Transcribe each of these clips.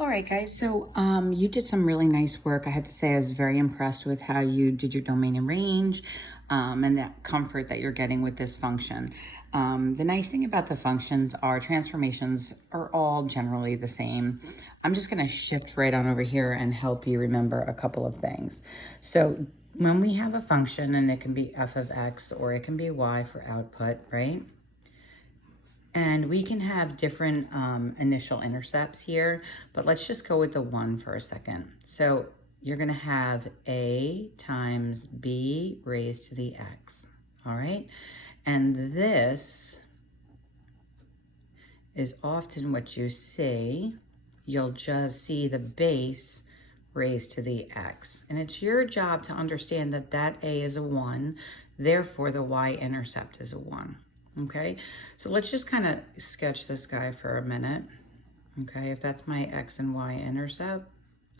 All right, guys. So you did some really nice work. I have to say I was very impressed with how you did your domain and range and that comfort that you're getting with this function. The nice thing about the functions are transformations are all generally the same. I'm just going to shift right on over here and help you remember a couple of things. So when we have a function, and it can be f of x or it can be y for output, right? And we can have different initial intercepts here, but let's just go with the 1 for a second. So you're going to have a times b raised to the x, all right? And this is often what you see. You'll just see the base raised to the x. And it's your job to understand that that a is a 1, therefore the y-intercept is a 1. Okay, so let's just kind of sketch this guy for a minute. Okay, if that's my x and y intercept,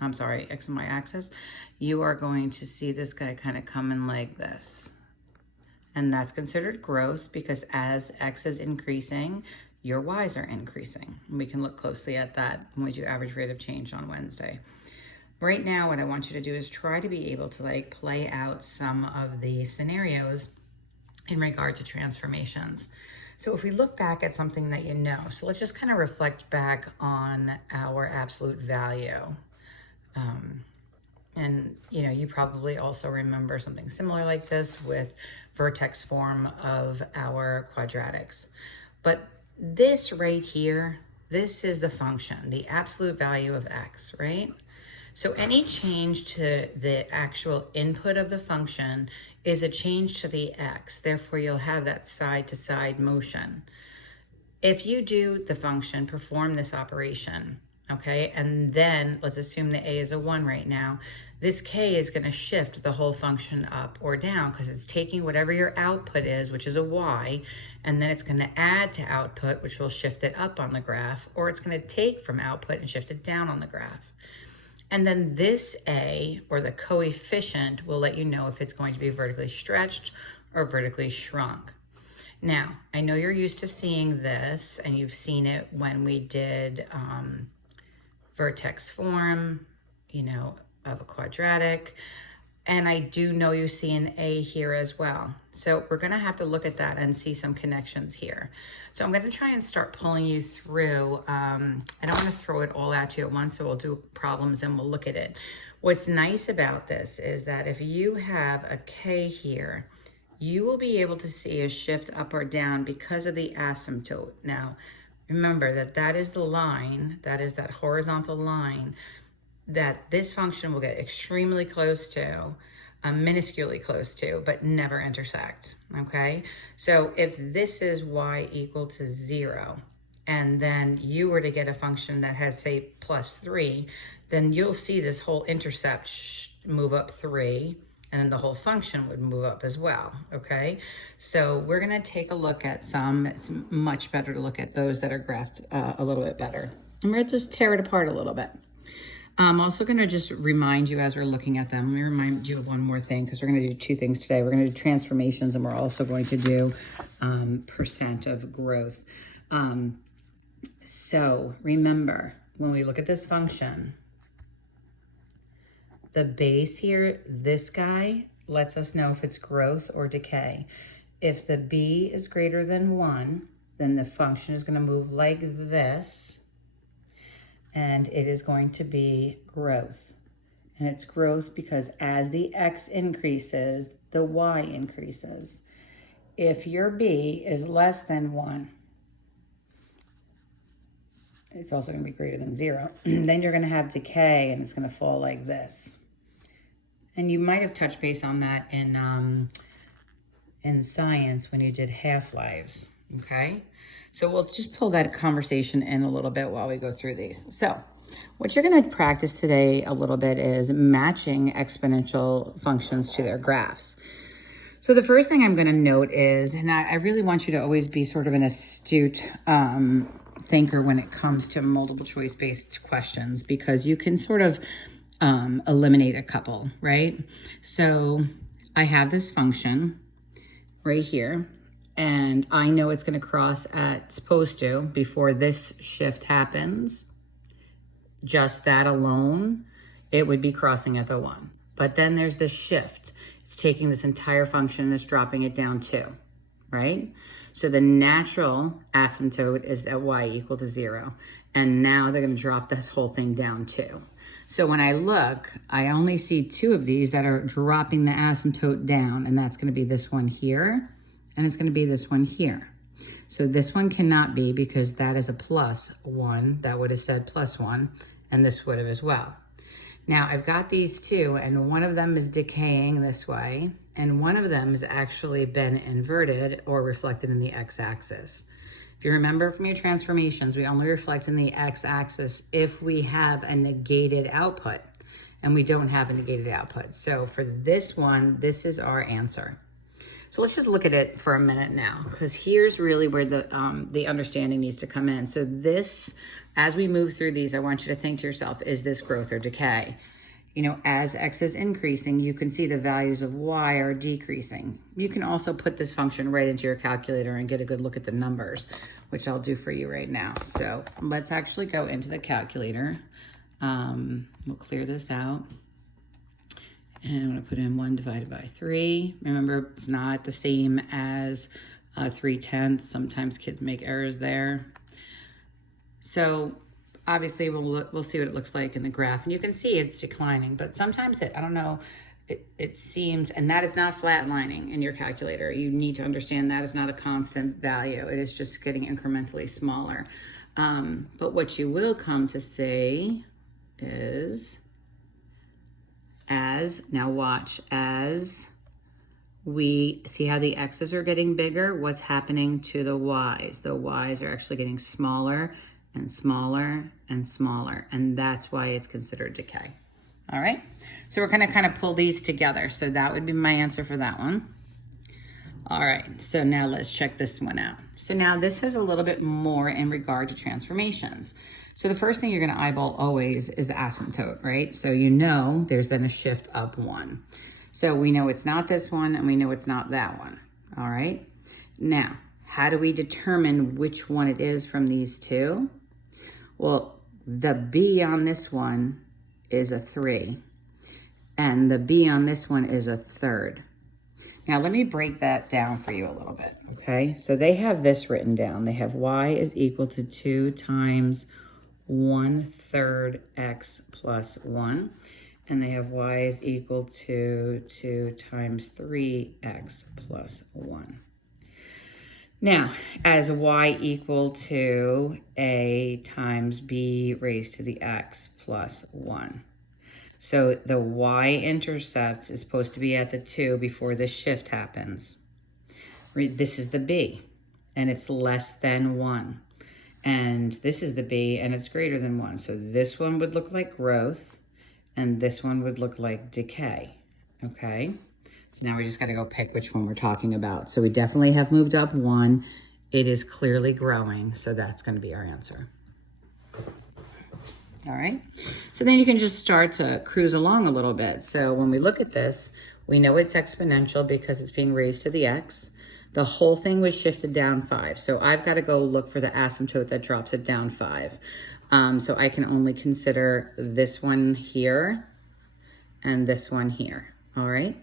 I'm sorry, x and y axis, you are going to see this guy kind of coming like this. And that's considered growth because as x is increasing, your y's are increasing. And we can look closely at that when we do average rate of change on Wednesday. Right now, what I want you to do is try to be able to play out some of the scenarios in regard to transformations. So if we look back at something that you know, so let's just kind of reflect back on our absolute value. And you probably also remember something similar like this with vertex form of our quadratics. But this right here, this is the function, the absolute value of x, right? So any change to the actual input of the function is a change to the x. Therefore, you'll have that side-to-side motion. If you do the function, perform this operation, okay, and then let's assume the a is a 1 right now, this k is going to shift the whole function up or down because it's taking whatever your output is, which is a y, and then it's going to add to output, which will shift it up on the graph, or it's going to take from output and shift it down on the graph. And then this a, or the coefficient, will let you know if it's going to be vertically stretched or vertically shrunk. Now, I know you're used to seeing this, and you've seen it when we did vertex form, of a quadratic. And I do know you see an A here as well. So we're going to have to look at that and see some connections here. So I'm going to try and start pulling you through. I don't want to throw it all at you at once, so we'll do problems and we'll look at it. What's nice about this is that if you have a K here, you will be able to see a shift up or down because of the asymptote. Now, remember that that is the line, that is that horizontal line that this function will get extremely close to, minusculely close to, but never intersect, okay? So if this is y equal to 0, and then you were to get a function that has, say, +3, then you'll see this whole intercept move up 3, and then the whole function would move up as well, okay? So we're gonna take a look at some. It's much better to look at those that are graphed a little bit better. I'm gonna just tear it apart a little bit. I'm also going to just remind you as we're looking at them, let me remind you of one more thing because we're going to do two things today. We're going to do transformations and we're also going to do percent of growth. So remember, when we look at this function, the base here, this guy, lets us know if it's growth or decay. If the b is greater than 1, then the function is going to move like this. And it is going to be growth. And it's growth because as the x increases, the y increases. If your b is less than 1, it's also going to be greater than 0. Then you're going to have decay, and it's going to fall like this. And you might have touched base on that in science when you did half-lives, okay? So we'll just pull that conversation in a little bit while we go through these. So what you're going to practice today a little bit is matching exponential functions to their graphs. So the first thing I'm going to note is, and I really want you to always be sort of an astute thinker when it comes to multiple choice based questions, because you can sort of eliminate a couple, right? So I have this function right here. And I know it's going to cross at supposed to before this shift happens. just that alone, it would be crossing at the 1. But then there's the shift. It's taking this entire function and it's dropping it down 2, right? So the natural asymptote is at y equal to 0. And now they're going to drop this whole thing down 2. So when I look, I only see 2 of these that are dropping the asymptote down, and that's going to be this one here, and it's going to be this one here. So this one cannot be because that is a plus 1. That would have said plus 1, and this would have as well. Now I've got these 2, and one of them is decaying this way, and one of them has actually been inverted or reflected in the x-axis. If you remember from your transformations, we only reflect in the x-axis if we have a negated output, and we don't have a negated output. So for this one, this is our answer. So let's just look at it for a minute now, because here's really where the understanding needs to come in. So this, as we move through these, I want you to think to yourself, is this growth or decay? You know, as x is increasing, you can see the values of y are decreasing. You can also put this function right into your calculator and get a good look at the numbers, which I'll do for you right now. So let's actually go into the calculator. We'll clear this out. And I'm going to put in 1 divided by 3. Remember, it's not the same as 3/10. Sometimes kids make errors there. So obviously we'll see what it looks like in the graph, and you can see it's declining, but sometimes I don't know, it seems, and that is not flatlining in your calculator. You need to understand that is not a constant value. It is just getting incrementally smaller. But what you will come to see is, now watch, as we see how the x's are getting bigger, what's happening to the y's? The y's are actually getting smaller and smaller and smaller, and that's why it's considered decay. All right, so we're gonna kind of pull these together. So that would be my answer for that one. All right, so now let's check this one out. So now this is a little bit more in regard to transformations. So the first thing you're gonna eyeball always is the asymptote, right? So you know there's been a shift up 1. So we know it's not this one, and we know it's not that one, all right? Now, how do we determine which one it is from these 2? Well, the b on this one is a 3, and the b on this one is a 3rd. Now, let me break that down for you a little bit, okay? So they have this written down. They have y is equal to 2 times 1/3 x plus 1, and they have y is equal to 2 times 3x plus 1. Now, as y equal to a times b raised to the x plus 1. So the y-intercept is supposed to be at the 2 before this shift happens. This is the b, and it's less than 1. And this is the b, and it's greater than 1. So this one would look like growth, and this one would look like decay, okay? So now we just got to go pick which one we're talking about. So we definitely have moved up 1. It is clearly growing, so that's going to be our answer. All right, so then you can just start to cruise along a little bit. So when we look at this, we know it's exponential because it's being raised to the x. The whole thing was shifted down 5. So I've got to go look for the asymptote that drops it down 5. So I can only consider this one here and this one here, all right?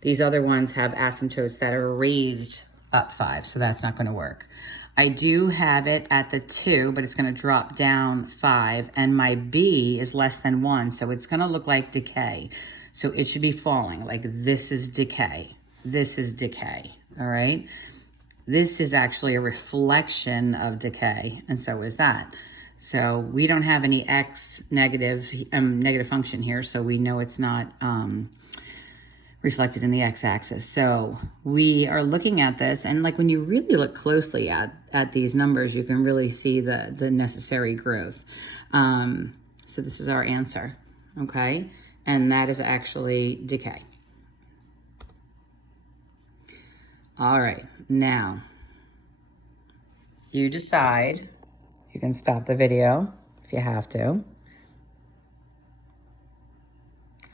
These other ones have asymptotes that are raised up 5, so that's not going to work. I do have it at the 2, but it's going to drop down 5, and my b is less than 1, so it's going to look like decay. So it should be falling, like this is decay. This is decay, all right? This is actually a reflection of decay, and so is that. So we don't have any x negative function here, so we know it's not reflected in the x-axis. So we are looking at this, and like when you really look closely at these numbers, you can really see the necessary growth. So this is our answer, okay? And that is actually decay. All right, now you decide. You can stop the video if you have to.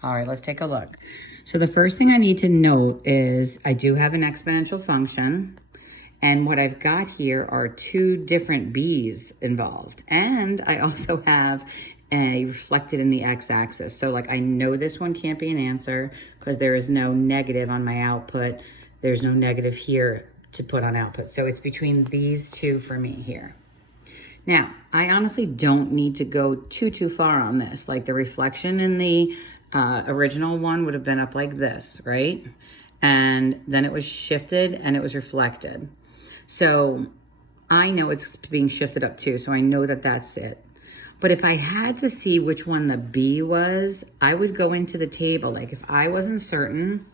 All right, let's take a look. So the first thing I need to note is I do have an exponential function, and what I've got here are 2 different b's involved. And I also have reflected in the x-axis. So like I know this one can't be an answer because there is no negative on my output. There's no negative here to put on output. So it's between these two for me here. Now, I honestly don't need to go too far on this. Like the reflection in the original one would have been up like this, right? And then it was shifted and it was reflected. So I know it's being shifted up too, so I know that that's it. But if I had to see which one the B was, I would go into the table. Like if I wasn't certain,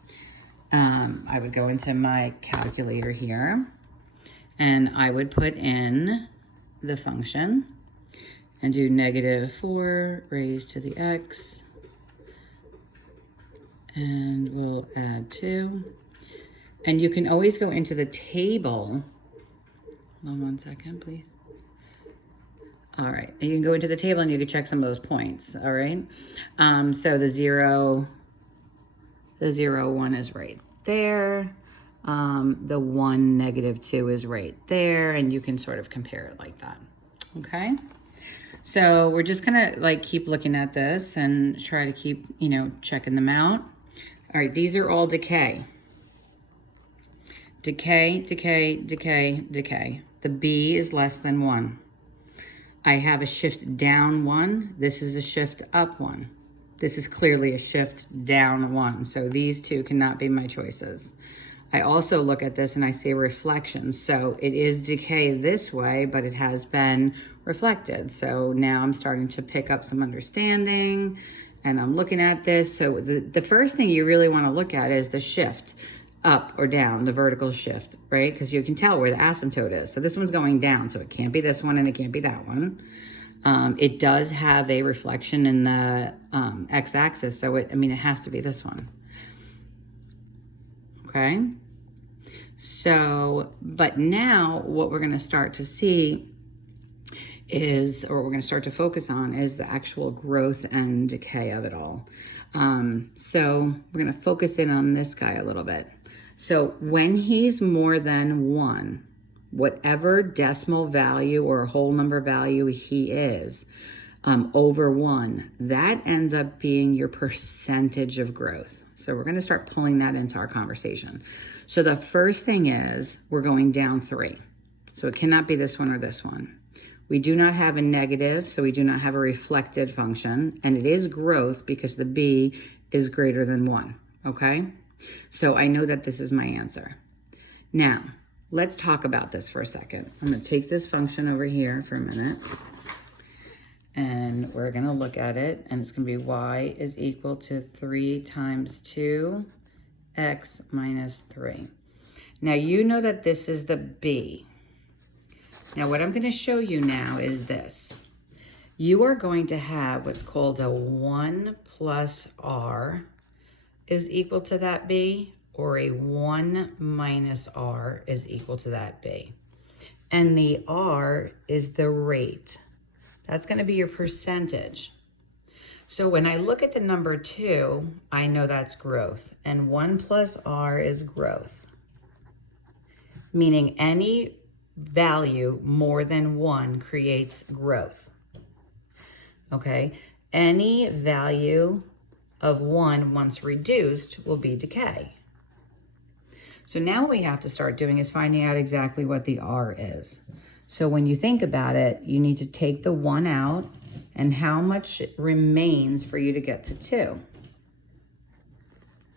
I would go into my calculator here and I would put in the function and do -4 raised to the x, and we'll add 2. And you can always go into the table. Hold on 1 second, please. All right, and you can go into the table and you can check some of those points, all right? So the 0, 1 is right there. The 1, -2 is right there, and you can sort of compare it like that, okay? So we're just gonna like keep looking at this and try to keep, you know, checking them out. All right, these are all decay. Decay, decay, decay, decay. The B is less than 1. I have a shift down 1. This is a shift up 1. This is clearly a shift down 1. So these two cannot be my choices. I also look at this and I see a reflection. So it is decay this way, but it has been reflected. So now I'm starting to pick up some understanding and I'm looking at this. So the first thing you really want to look at is the shift up or down, the vertical shift, right? Because you can tell where the asymptote is. So this one's going down, so it can't be this one and it can't be that one. It does have a reflection in the x-axis, so it has to be this one. Okay? So, but now what we're gonna start to see is, or we're gonna start to focus on, is the actual growth and decay of it all. So we're gonna focus in on this guy a little bit. So when he's more than 1, whatever decimal value or whole number value he is, over 1, that ends up being your percentage of growth. So we're going to start pulling that into our conversation. So the first thing is we're going down 3. So it cannot be this one or this one. We do not have a negative, so we do not have a reflected function, and it is growth because the B is greater than 1, okay? So I know that this is my answer. Now, let's talk about this for a second. I'm going to take this function over here for a minute, and we're going to look at it, and it's going to be y is equal to 3 times 2, x minus 3. Now, you know that this is the B. Now, what I'm going to show you now is this. You are going to have what's called a 1 plus r is equal to that B, or a 1 minus r is equal to that B. And the r is the rate. That's going to be your percentage. So when I look at the number 2, I know that's growth. And 1 plus r is growth. Meaning any value more than 1 creates growth. Okay? Any value of 1 once reduced will be decay. So now what we have to start doing is finding out exactly what the r is. So when you think about it, you need to take the 1 out and how much remains for you to get to 2.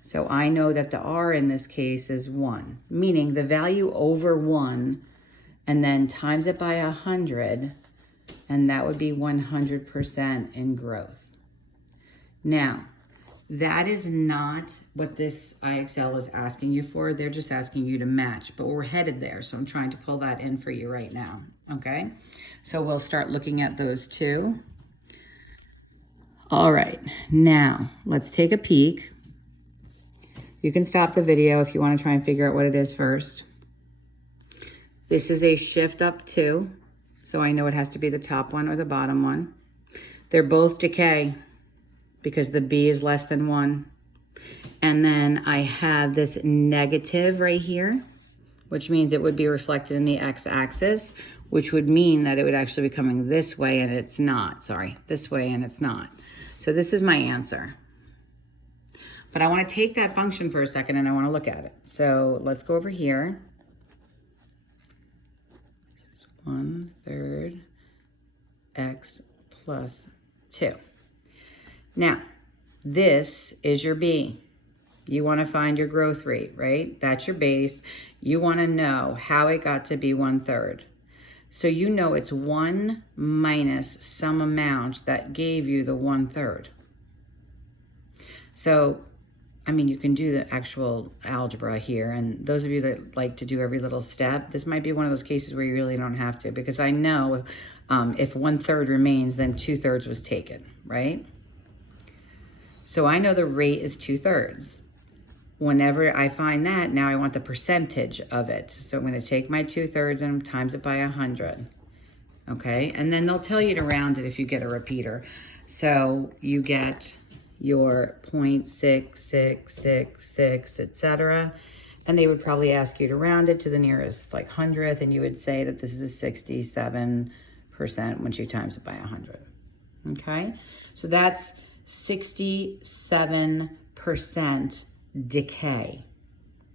So I know that the r in this case is 1, meaning the value over 1 and then times it by 100, and that would be 100% in growth. Now, that is not what this IXL is asking you for. They're just asking you to match, but we're headed there. So I'm trying to pull that in for you right now, okay? So we'll start looking at those two. All right, now let's take a peek. You can stop the video if you want to try and figure out what it is first. This is a shift up 2, so I know it has to be the top one or the bottom one. They're both decay, because the B is less than 1. And then I have this negative right here, which means it would be reflected in the x-axis, which would mean that it would actually be coming this way and it's not. Sorry, this way and it's not. So this is my answer. But I want to take that function for a second and I want to look at it. So let's go over here. This is 1/3 x plus 2. Now, this is your b. You want to find your growth rate, right? That's your base. You want to know how it got to be 1/3. So you know it's 1 minus some amount that gave you the 1/3. So, I mean, you can do the actual algebra here. And those of you that like to do every little step, this might be one of those cases where you really don't have to, because I know if 1/3 remains, then 2/3 was taken, right? So I know the rate is 2/3. Whenever I find that, now I want the percentage of it. So I'm going to take my 2/3 and times it by 100. Okay, and then they'll tell you to round it if you get a repeater. So you get your 0.6666, etc. And they would probably ask you to round it to the nearest like hundredth, and you would say that this is 67% once you times it by 100. Okay, so that's 67% decay.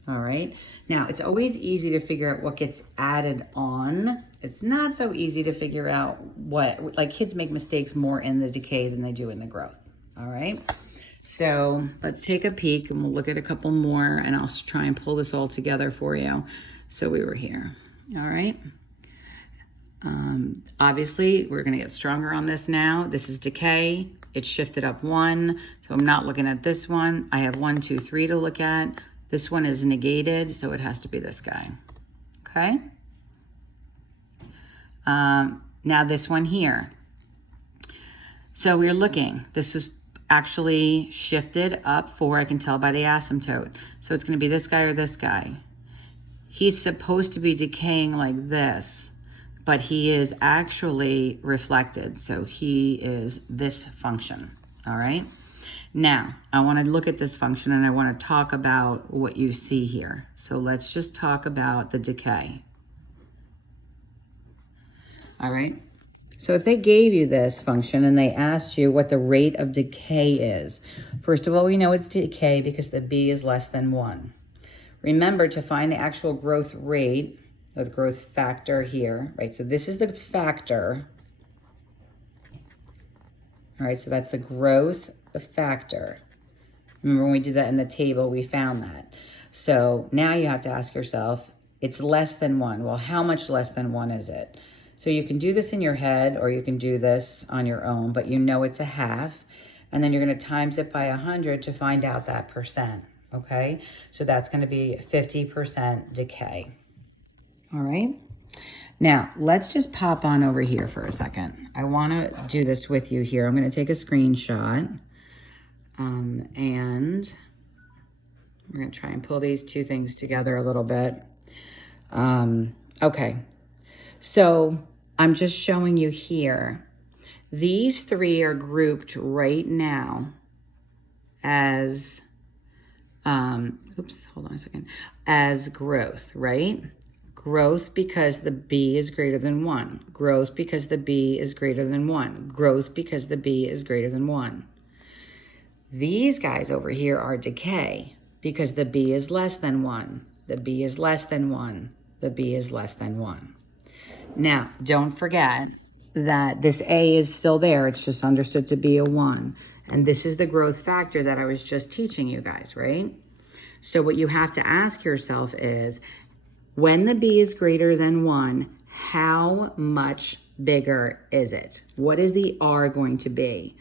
All right, now it's always easy to figure out what gets added on. It's not so easy to figure out what, like kids make mistakes more in the decay than they do in the growth. All right, so let's take a peek and we'll look at a couple more and I'll try and pull this all together for you. So we were here. All right, obviously we're going to get stronger on this now. This is decay. It's shifted up 1, so I'm not looking at this one. I have 1, 2, 3 to look at. This one is negated, so it has to be this guy. Okay. Now this one here. So we're looking. This was actually shifted up 4. I can tell by the asymptote. So it's going to be this guy or this guy. He's supposed to be decaying like this, but he is actually reflected. So he is this function, all right? Now, I want to look at this function and I want to talk about what you see here. So let's just talk about the decay. All right? So if they gave you this function and they asked you what the rate of decay is, first of all, we know it's decay because the b is less than 1. Remember, to find the actual growth rate, or the growth factor here, right? So this is the factor. All right, so that's the growth factor. Remember when we did that in the table, we found that. So now you have to ask yourself, it's less than 1. Well, how much less than 1 is it? So you can do this in your head or you can do this on your own, but you know it's a half. And then you're going to times it by 100 to find out that percent, okay? So that's going to be 50% decay. All right. Now, let's just pop on over here for a second. I want to do this with you here. I'm going to take a screenshot. And we're going to try and pull these two things together a little bit. Okay. So I'm just showing you here. These three are grouped right now as, oops, hold on a second, as growth, right? Growth because the b is greater than 1. Growth because the b is greater than 1. Growth because the b is greater than 1. These guys over here are decay because the b is less than 1. The b is less than 1. The b is less than 1. Now, don't forget that this a is still there. It's just understood to be a 1. And this is the growth factor that I was just teaching you guys, right? So what you have to ask yourself is, when the b is greater than 1, how much bigger is it? What is the r going to be?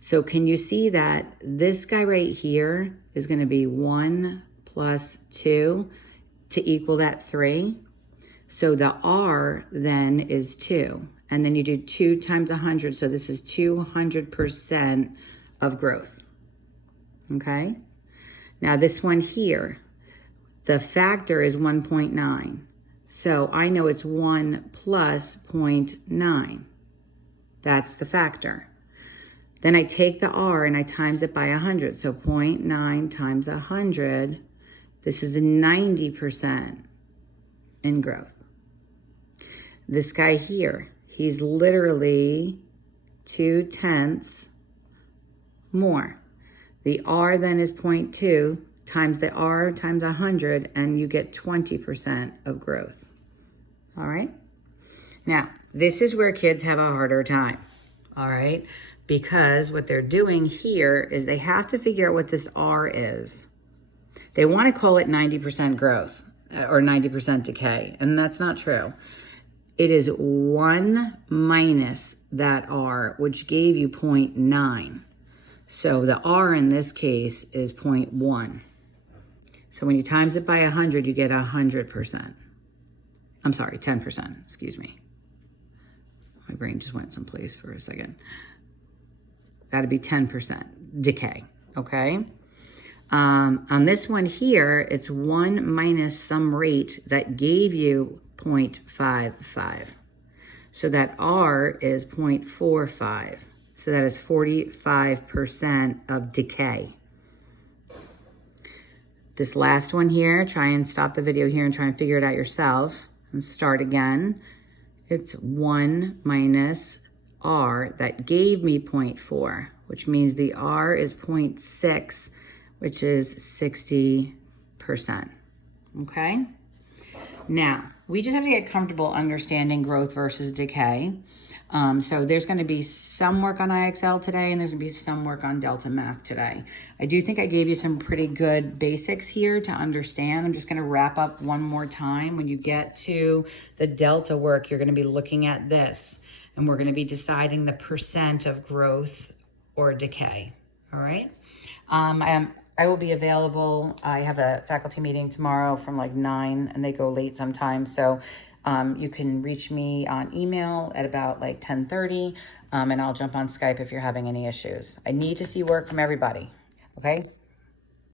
So can you see that this guy right here is going to be 1 plus 2 to equal that 3? So the r then is 2. And then you do 2 times 100. So this is 200% of growth. Okay? Now this one here, the factor is 1.9. So I know it's 1 plus 0.9. That's the factor. Then I take the r and I times it by 100. So 0.9 times 100, this is 90% in growth. This guy here, he's literally 2/10 more. The R then is 0.2 times the R times 100, and you get 20% of growth. All right? Now, this is where kids have a harder time, all right? Because what they're doing here is they have to figure out what this R is. They want to call it 90% growth or 90% decay, and that's not true. It is 1 minus that R, which gave you 0.9. So the R in this case is 0.1. So when you times it by 100, you get 100%. I'm sorry, 10%, excuse me. My brain just went someplace for a second. That'd be 10% decay, okay? On this one here, it's 1 minus some rate that gave you 0.55. So that R is 0.45. So that is 45% of decay. This last one here, try and stop the video here and try and figure it out yourself and start again. It's 1 minus R that gave me 0.4, which means the R is 0.6, which is 60%, okay? Now, we just have to get comfortable understanding growth versus decay. So there's going to be some work on IXL today, and there's going to be some work on Delta Math today. I do think I gave you some pretty good basics here to understand. I'm just going to wrap up one more time. When you get to the Delta work, you're going to be looking at this, and we're going to be deciding the percent of growth or decay, all right? I will be available. I have a faculty meeting tomorrow from like 9, and they go late sometimes. So you can reach me on email at about like 10:30, and I'll jump on Skype if you're having any issues. I need to see work from everybody, okay?